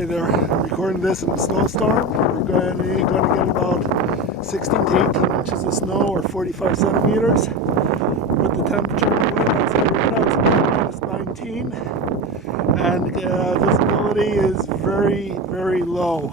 Hey there, I'm recording this in a snowstorm. We're going to get about 16 to 18 inches of snow or 45 centimeters. With the temperature and wind outside right now, it's about -19. And visibility is very, very low.